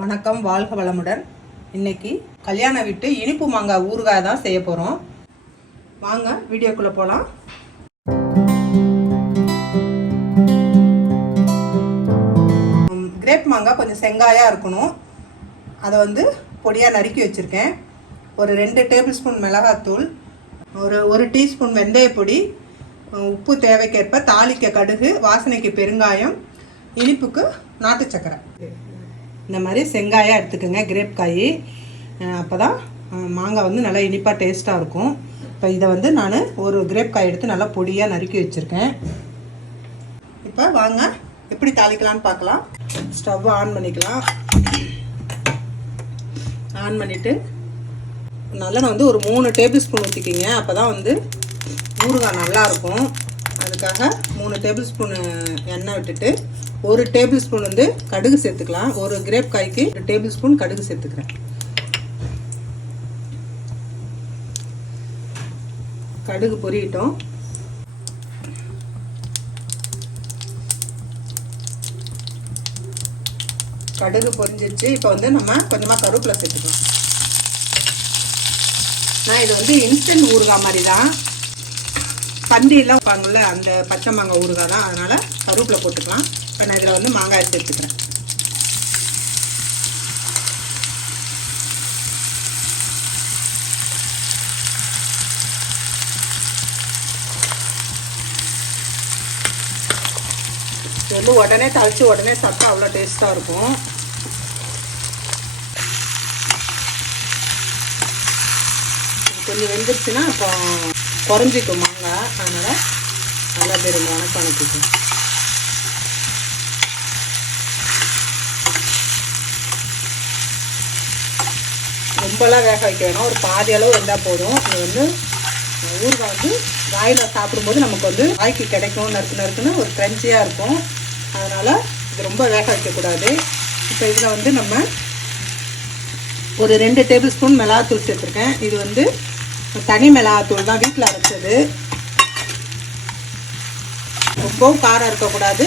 வணக்கம், வாழ்க வளமுடன். இன்னைக்கு கல்யாண வீட்டு இனிப்பு மாங்காய் ஊறுகாய் தான் செய்ய போகிறோம். வாங்க வீடியோக்குள்ளே போகலாம். கிரேப் மாங்காய் கொஞ்சம் செங்காயாக இருக்கணும். அதை பொடியாக நறுக்கி வச்சுருக்கேன். ஒரு 2 டேபிள் ஸ்பூன் மிளகாத்தூள், ஒரு டீஸ்பூன் வெந்தயப்பொடி, உப்பு தேவைக்கேற்ப, தாளிக்க கடுகு, வாசனைக்கு பெருங்காயம், இனிப்புக்கு நாட்டு சக்கரை. இந்த மாதிரி செங்காயாக எடுத்துக்கோங்க. கிரேப் காய் அப்போ தான் மாங்காய் நல்லா இனிப்பாக டேஸ்ட்டாக இருக்கும். இப்போ இதை நான் ஒரு கிரேப் காய் எடுத்து நல்லா பொடியாக நறுக்கி வச்சுருக்கேன். இப்போ வாங்க எப்படி தாளிக்கலான்னு பார்க்கலாம். ஸ்டவ் ஆன் பண்ணிக்கலாம். ஆன் பண்ணிவிட்டு நல்லெண்ணெய் ஒரு 3 டேபிள் ஸ்பூன் ஊற்றிக்கிங்க. அப்போ தான் ஊறுகாய் நல்லாயிருக்கும். அதுக்காக 3 டேபிள் ஸ்பூன் எண்ணெய் விட்டுட்டு 1 டேபிள் ஸ்பூன் கடுகு சேர்த்துக்கலாம். ஒரு கிரேப் காய்க்கு 1 டேபிள் ஸ்பூன் கடுகு சேர்த்துக்கிறேன். கடுகு பொரியட்டும். கடுகு பொரிஞ்சிருச்சு. இப்போ நம்ம கொஞ்சமாக கருவேப்பிலை சேர்த்துக்கலாம். நான் இது இன்ஸ்டன்ட் ஊறுகாய் மாதிரி தான். பண்டியெல்லாம் வைப்பாங்கள்ல, அந்த பச்சை மாங்காய் ஊறுகாய் தான். அதனால் கருவேப்பிலை போட்டுக்கலாம். இப்போ நான் இதில் மாங்காய் சேர்த்துக்கிறேன். இது உடனே தளிச்சு உடனே சாப்பிட்டா அவ்வளோ டேஸ்ட்டாக இருக்கும். கொஞ்சம் வெந்துருச்சுன்னா அப்போ குறைஞ்சிக்கும் மாங்காய். அதனால் நல்லா பேர் வணக்கம் அனுப்பிக்கும். ரொம்பலாம் வேக வைக்க வேணும். ஒரு பாதி அளவு வெந்தால் போதும். இது ஊறுகாய் வாயில் சாப்பிடும்போது நமக்கு வாய்க்கு கிடைக்கும். நறுக்குன்னு ஒரு க்ரன்ச்சியாக இருக்கும். அதனால் இது ரொம்ப வேக வைக்கக்கூடாது. இப்போ இதில் நம்ம ஒரு 2 டேபிள் ஸ்பூன் மிளகாத்தூள் சேர்த்துருக்கேன். இது தனி மிளகாத்தூள் தான், வீட்டில் அரைச்சது. ரொம்பவும் காரம் இருக்கக்கூடாது.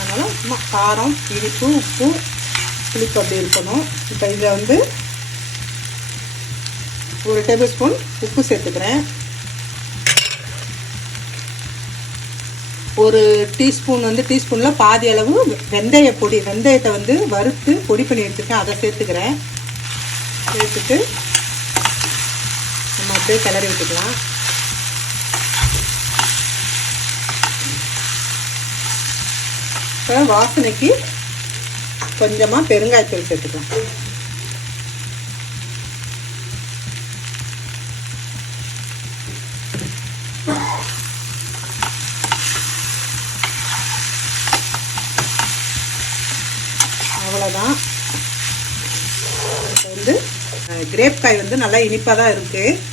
அதனால் சும்மா காரம், இனிப்பு, உப்பு, புளிப்பு அப்படி இருக்கணும். இப்போ இதில் 1 டேபிள் ஸ்பூன் உப்பு சேர்த்துக்கிறேன். ஒரு டீஸ்பூன் டீஸ்பூனில் பாதி அளவு வெந்தய பொடி, வெந்தயத்தை வறுத்து பொடி பண்ணி எடுத்துருக்கேன். அதை சேர்த்துக்கிறேன். சேர்த்துட்டு நம்ம அப்படியே கிளறி விட்டுக்கலாம். இப்போ வாசனைக்கு கொஞ்சமாக பெருங்காயத்தூள் சேர்த்துக்கலாம். அவ்வளோதான். இப்போ கிரேப் காய் நல்லா இனிப்பாக தான் இருக்குது.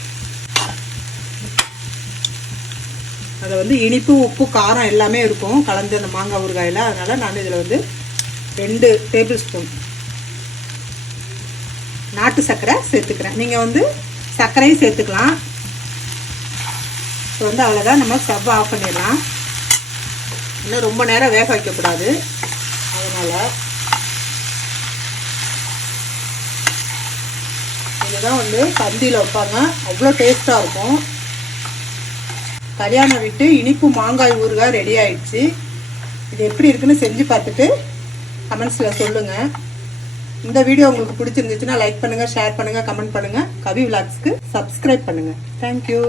அதில் இனிப்பு, உப்பு, காரம் எல்லாமே இருக்கும் கலந்து அந்த மாங்காய் ஊறுகாயில். அதனால் நான் இதில் 2 டேபிள் ஸ்பூன் நாட்டு சர்க்கரை சேர்த்துக்கிறேன். நீங்கள் சர்க்கரையும் சேர்த்துக்கலாம். இப்போ அவ்வளோதான். நம்ம ஸ்டவ் ஆஃப் பண்ணிடலாம். இன்னும் ரொம்ப நேரம் வேக வைக்கக்கூடாது. அதனால் இதுதான் பந்தியில் வைப்பாங்க. அவ்வளோ டேஸ்ட்டாக இருக்கும். கல்யாண வீட்டு இனிப்பு மாங்காய் ஊறுகாய் ரெடி ஆயிடுச்சு. இது எப்படி இருக்குன்னு செஞ்சு பார்த்துட்டு கமெண்ட்ஸில் சொல்லுங்கள். இந்த வீடியோ உங்களுக்கு பிடிச்சிருந்துச்சுன்னா லைக் பண்ணுங்கள், ஷேர் பண்ணுங்கள், கமெண்ட் பண்ணுங்கள். கவி விலாக்ஸ்க்கு சப்ஸ்கிரைப் பண்ணுங்கள். தேங்க்யூ.